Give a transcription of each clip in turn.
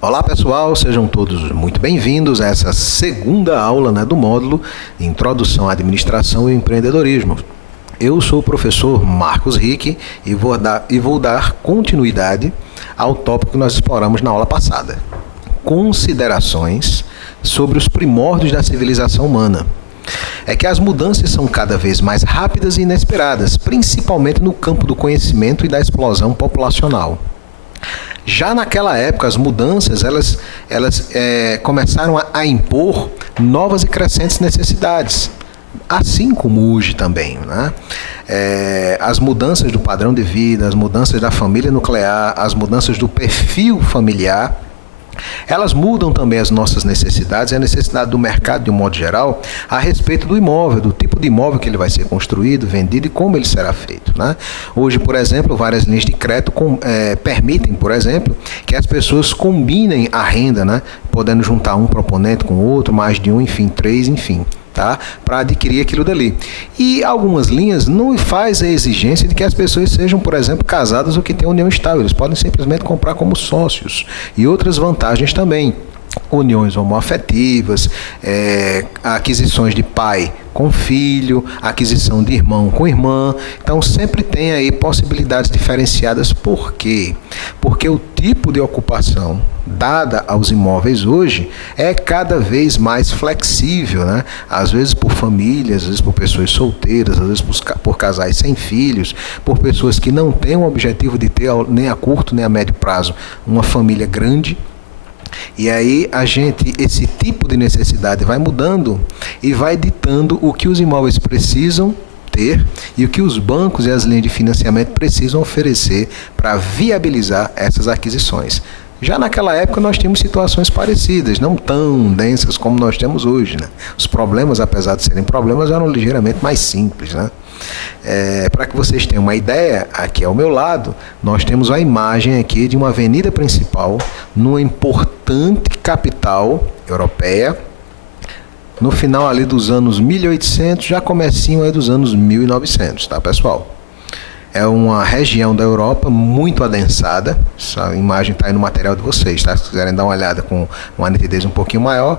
Olá pessoal, sejam todos muito bem-vindos a essa segunda aula do módulo Introdução à Administração e Empreendedorismo. Eu sou o professor Marcos Rick e vou dar continuidade ao tópico que nós exploramos na aula passada. Considerações sobre os primórdios da civilização humana. É que as mudanças são cada vez mais rápidas e inesperadas, principalmente no campo do conhecimento e da explosão populacional. Já naquela época, as mudanças elas começaram a impor novas e crescentes necessidades, assim como hoje também, né? As mudanças do padrão de vida, as mudanças da família nuclear, as mudanças do perfil familiar, elas mudam também as nossas necessidades e a necessidade do mercado de um modo geral a respeito do imóvel, do tipo de imóvel que ele vai ser construído, vendido e como ele será feito, né? Hoje, por exemplo, várias linhas de crédito permitem, por exemplo, que as pessoas combinem a renda, né? Podendo juntar um proponente com o outro, mais de um, enfim, três, enfim. Tá? Para adquirir aquilo dali. E algumas linhas não faz a exigência de que as pessoas sejam, por exemplo, casadas ou que tenham união estável. Eles podem simplesmente comprar como sócios. E outras vantagens também. Uniões homoafetivas, aquisições de pai com filho, aquisição de irmão com irmã. Então sempre tem aí possibilidades diferenciadas. Por quê? Porque o tipo de ocupação dada aos imóveis hoje é cada vez mais flexível, né? Às vezes por famílias, às vezes por pessoas solteiras, às vezes por casais sem filhos, por pessoas que não têm o objetivo de ter nem a curto nem a médio prazo uma família grande. E aí esse tipo de necessidade vai mudando e vai ditando o que os imóveis precisam ter e o que os bancos e as linhas de financiamento precisam oferecer para viabilizar essas aquisições. Já naquela época nós tínhamos situações parecidas, não tão densas como nós temos hoje, né? Os problemas, apesar de serem problemas, eram ligeiramente mais simples, né? Para que vocês tenham uma ideia, aqui ao meu lado, nós temos a imagem aqui de uma avenida principal numa importante capital europeia, no final ali dos anos 1800, já comecinho aí dos anos 1900, tá pessoal? É uma região da Europa muito adensada. Essa imagem está aí no material de vocês, tá? Se quiserem dar uma olhada com uma nitidez um pouquinho maior,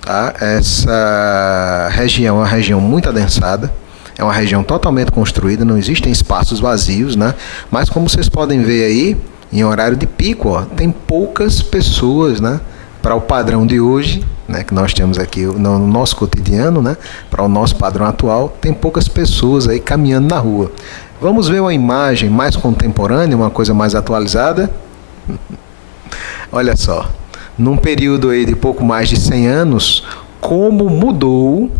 tá? Essa região é uma região muito adensada. É uma região totalmente construída, não existem espaços vazios, né? Mas como vocês podem ver aí, em horário de pico, ó, tem poucas pessoas, né? Para o padrão de hoje, né, que nós temos aqui no nosso cotidiano, né? Para o nosso padrão atual, tem poucas pessoas aí caminhando na rua. Vamos ver uma imagem mais contemporânea, uma coisa mais atualizada. Olha só, num período aí de pouco mais de 100 anos, como mudou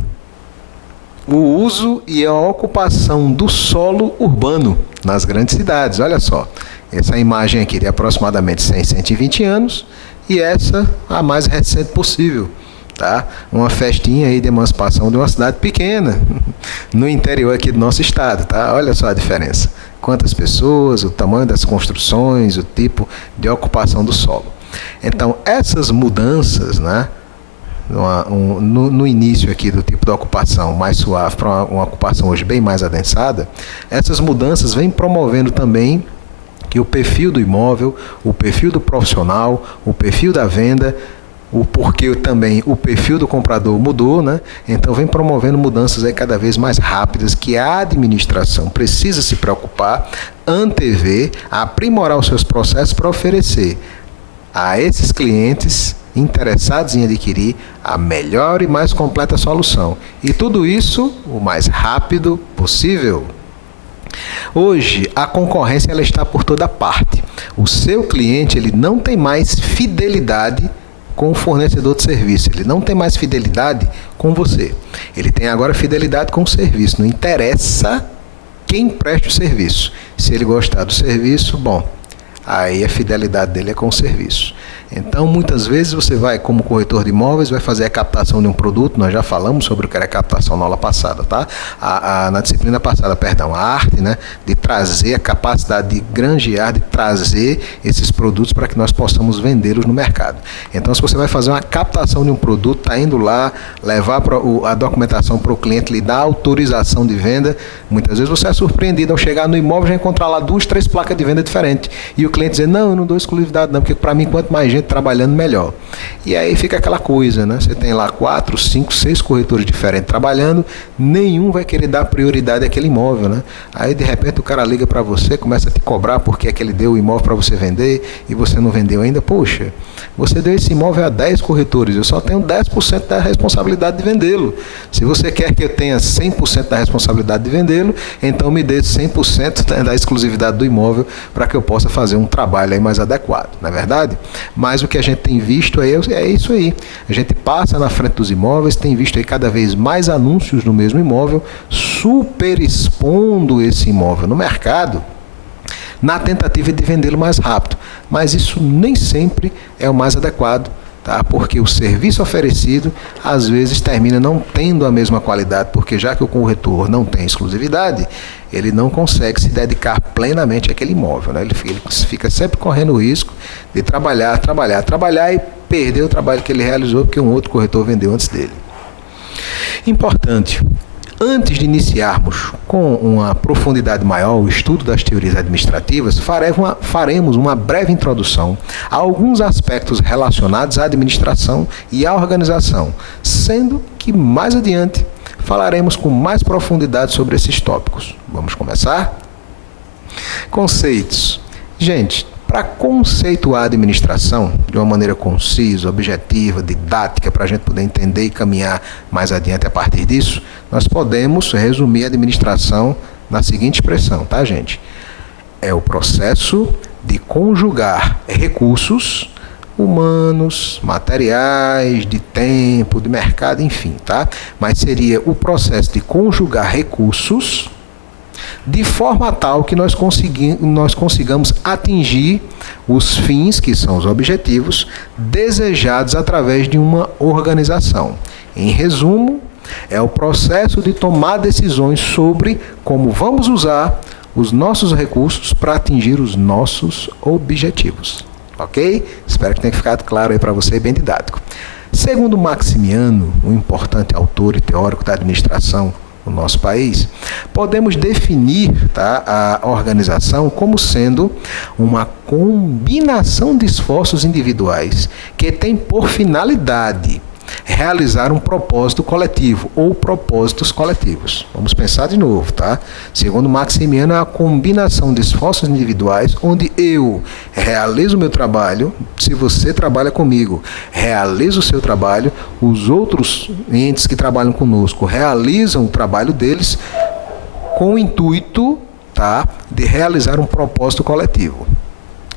o uso e a ocupação do solo urbano nas grandes cidades. Olha só, essa imagem aqui de aproximadamente 100, 120 anos e essa a mais recente possível. Tá? Uma festinha aí de emancipação de uma cidade pequena, no interior aqui do nosso estado, tá? Olha só a diferença. Quantas pessoas, o tamanho das construções, o tipo de ocupação do solo. Então, essas mudanças, né? No início aqui do tipo de ocupação mais suave para uma ocupação hoje bem mais adensada, essas mudanças vêm promovendo também que o perfil do imóvel, o perfil do profissional, o perfil da venda, porque também o perfil do comprador mudou, né? Então vem promovendo mudanças aí cada vez mais rápidas que a administração precisa se preocupar, antever, aprimorar os seus processos para oferecer a esses clientes interessados em adquirir a melhor e mais completa solução. E tudo isso o mais rápido possível. Hoje, a concorrência ela está por toda parte. O seu cliente ele não tem mais fidelidade com o fornecedor de serviço. Ele não tem mais fidelidade com você. Ele tem agora fidelidade com o serviço. Não interessa quem preste o serviço. Se ele gostar do serviço, bom, aí a fidelidade dele é com o serviço. Então, muitas vezes você vai, como corretor de imóveis, vai fazer a captação de um produto. Nós já falamos sobre o que era captação na aula passada, tá? Na disciplina passada, perdão, a arte, né, de trazer a capacidade de granjear, de trazer esses produtos para que nós possamos vendê-los no mercado. Então, se você vai fazer uma captação de um produto, está indo lá, levar a documentação para o cliente, lhe dar autorização de venda, muitas vezes você é surpreendido ao chegar no imóvel e já encontrar lá 2, 3 placas de venda diferentes. E o cliente dizer, não, eu não dou exclusividade não, porque para mim quanto mais gente trabalhando, melhor. E aí fica aquela coisa, né? Você tem lá 4, 5, 6 corretores diferentes trabalhando, nenhum vai querer dar prioridade àquele imóvel, né? Aí de repente o cara liga para você, começa a te cobrar porque é que ele deu o imóvel para você vender e você não vendeu ainda. Poxa, você deu esse imóvel a 10 corretores, eu só tenho 10% da responsabilidade de vendê-lo. Se você quer que eu tenha 100% da responsabilidade de vendê-lo, então me dê 100% da exclusividade do imóvel para que eu possa fazer um trabalho aí mais adequado, não é verdade? Mas o que a gente tem visto aí é isso aí. A gente passa na frente dos imóveis, tem visto aí cada vez mais anúncios no mesmo imóvel, superexpondo esse imóvel no mercado, na tentativa de vendê-lo mais rápido. Mas isso nem sempre é o mais adequado, tá? Porque o serviço oferecido às vezes termina não tendo a mesma qualidade, porque já que o corretor não tem exclusividade, ele não consegue se dedicar plenamente àquele imóvel, né? Ele fica sempre correndo o risco de trabalhar e perder o trabalho que ele realizou porque um outro corretor vendeu antes dele. Importante, antes de iniciarmos com uma profundidade maior o estudo das teorias administrativas, faremos uma breve introdução a alguns aspectos relacionados à administração e à organização, sendo que mais adiante falaremos com mais profundidade sobre esses tópicos. Vamos começar? Conceitos. Gente, para conceituar a administração de uma maneira concisa, objetiva, didática, para a gente poder entender e caminhar mais adiante a partir disso, nós podemos resumir a administração na seguinte expressão, tá, gente? É o processo de conjugar recursos humanos, materiais, de tempo, de mercado, enfim, tá? Mas seria o processo de conjugar recursos de forma tal que nós consigamos atingir os fins, que são os objetivos, desejados através de uma organização. Em resumo, é o processo de tomar decisões sobre como vamos usar os nossos recursos para atingir os nossos objetivos. Ok? Espero que tenha ficado claro aí para você, bem didático. Segundo Maximiano, um importante autor e teórico da administração no nosso país, podemos definir, tá, a organização como sendo uma combinação de esforços individuais que tem por finalidade realizar um propósito coletivo ou propósitos coletivos. Vamos pensar de novo, tá? Segundo Maximiano, é a combinação de esforços individuais onde eu realizo o meu trabalho, se você trabalha comigo, realiza o seu trabalho, os outros entes que trabalham conosco realizam o trabalho deles com o intuito, tá, de realizar um propósito coletivo.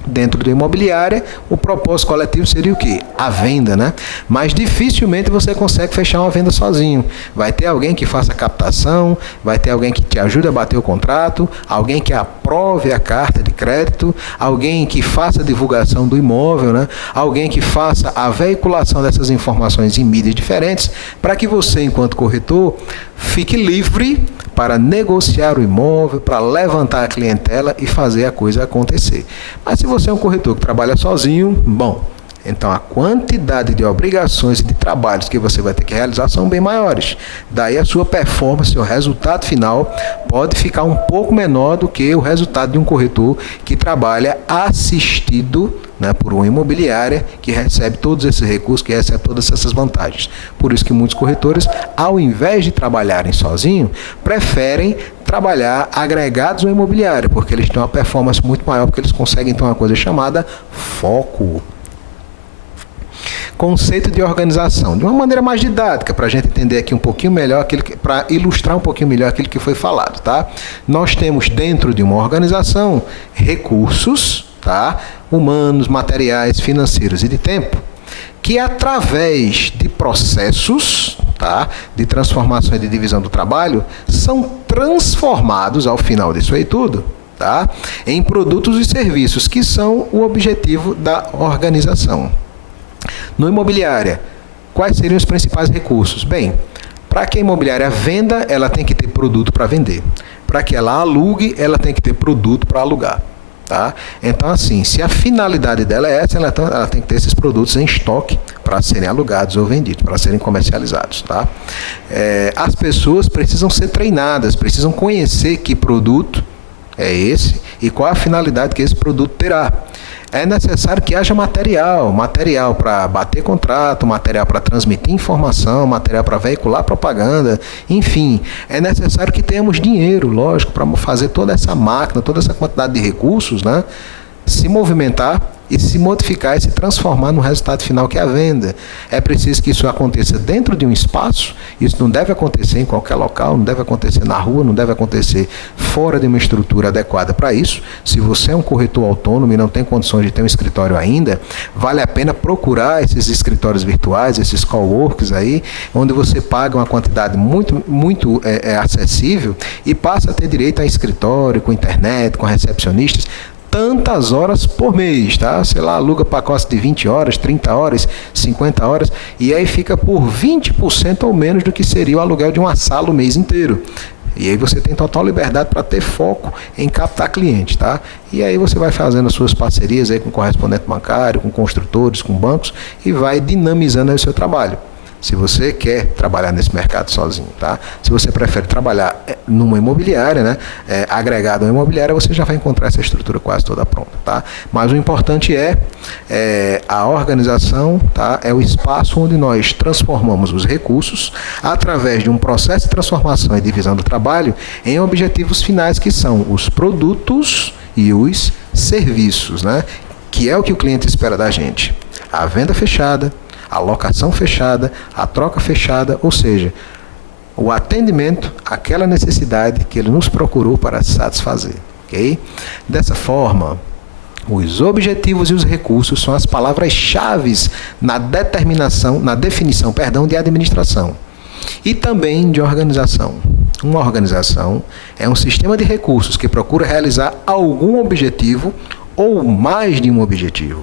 Dentro da imobiliária, o propósito coletivo seria o quê? A venda, né? Mas dificilmente você consegue fechar uma venda sozinho. Vai ter alguém que faça a captação, vai ter alguém que te ajude a bater o contrato, alguém que aprove a carta de crédito, alguém que faça a divulgação do imóvel, né? Alguém que faça a veiculação dessas informações em mídias diferentes, para que você, enquanto corretor, fique livre para negociar o imóvel, para levantar a clientela e fazer a coisa acontecer. Mas se você é um corretor que trabalha sozinho, bom, então a quantidade de obrigações e de trabalhos que você vai ter que realizar são bem maiores. Daí a sua performance, o resultado final pode ficar um pouco menor do que o resultado de um corretor que trabalha assistido, né, por uma imobiliária que recebe todos esses recursos, que recebe todas essas vantagens. Por isso que muitos corretores, ao invés de trabalharem sozinhos, preferem trabalhar agregados ao imobiliário, porque eles têm uma performance muito maior, porque eles conseguem ter uma coisa chamada foco. Conceito de organização, de uma maneira mais didática, para a gente entender aqui um pouquinho melhor, para ilustrar um pouquinho melhor aquilo que foi falado, tá? Nós temos dentro de uma organização recursos, tá? Humanos, materiais, financeiros e de tempo, que através de processos, tá, de transformação e de divisão do trabalho, são transformados ao final disso aí tudo, tá, em produtos e serviços que são o objetivo da organização. No imobiliária, quais seriam os principais recursos? Bem, para que a imobiliária venda, ela tem que ter produto para vender. Para que ela alugue, ela tem que ter produto para alugar. Tá? Então, assim, se a finalidade dela é essa, ela tem que ter esses produtos em estoque para serem alugados ou vendidos, para serem comercializados. Tá? As pessoas precisam ser treinadas, precisam conhecer que produto é esse e qual a finalidade que esse produto terá. é necessário que haja material para bater contrato, material para transmitir informação, material para veicular propaganda, enfim, é necessário que tenhamos dinheiro, lógico, para fazer toda essa máquina, toda essa quantidade de recursos, né, se movimentar e se modificar e se transformar no resultado final que é a venda. É preciso que isso aconteça dentro de um espaço, isso não deve acontecer em qualquer local, não deve acontecer na rua, não deve acontecer fora de uma estrutura adequada para isso. Se você é um corretor autônomo e não tem condições de ter um escritório ainda, vale a pena procurar esses escritórios virtuais, esses coworks aí, onde você paga uma quantidade muito acessível e passa a ter direito a escritório, com internet, com recepcionistas, tantas horas por mês, tá? Sei lá, aluga pacote de 20 horas, 30 horas, 50 horas, e aí fica por 20% ou menos do que seria o aluguel de uma sala o mês inteiro. E aí você tem total liberdade para ter foco em captar cliente, tá? E aí você vai fazendo as suas parcerias aí com correspondente bancário, com construtores, com bancos, e vai dinamizando aí o seu trabalho. Se você quer trabalhar nesse mercado sozinho, tá? Se você prefere trabalhar numa imobiliária, né? Agregado a uma imobiliária, você já vai encontrar essa estrutura quase toda pronta, tá? Mas o importante é a organização, tá? É o espaço onde nós transformamos os recursos através de um processo de transformação e divisão do trabalho em objetivos finais que são os produtos e os serviços, né? Que é o que o cliente espera da gente. A venda fechada, a locação fechada, a troca fechada, ou seja, o atendimento àquela necessidade que ele nos procurou para satisfazer, ok? Dessa forma, os objetivos e os recursos são as palavras-chave na definição de administração e também de organização. Uma organização é um sistema de recursos que procura realizar algum objetivo ou mais de um objetivo.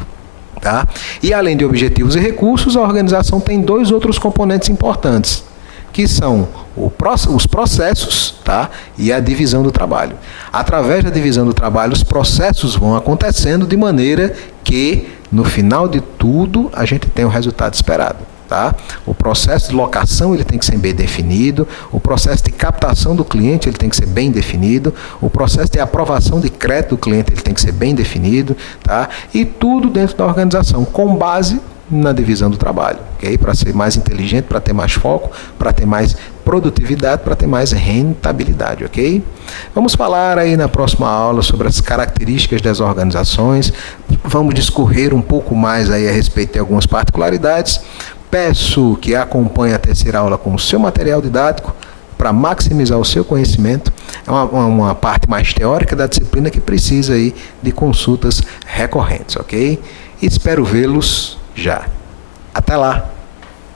Tá? E além de objetivos e recursos, a organização tem dois outros componentes importantes, que são os processos, tá? E a divisão do trabalho. Através da divisão do trabalho, os processos vão acontecendo de maneira que, no final de tudo, a gente tem o resultado esperado. Tá? O processo de locação ele tem que ser bem definido, o processo de captação do cliente ele tem que ser bem definido, o processo de aprovação de crédito do cliente ele tem que ser bem definido, tá? E tudo dentro da organização, com base na divisão do trabalho, ok? Para ser mais inteligente, para ter mais foco, para ter mais produtividade, para ter mais rentabilidade, ok? Vamos falar aí na próxima aula sobre as características das organizações, vamos discorrer um pouco mais aí a respeito de algumas particularidades. Peço que acompanhe a terceira aula com o seu material didático para maximizar o seu conhecimento. É uma parte mais teórica da disciplina que precisa aí de consultas recorrentes, ok? Espero vê-los já. Até lá!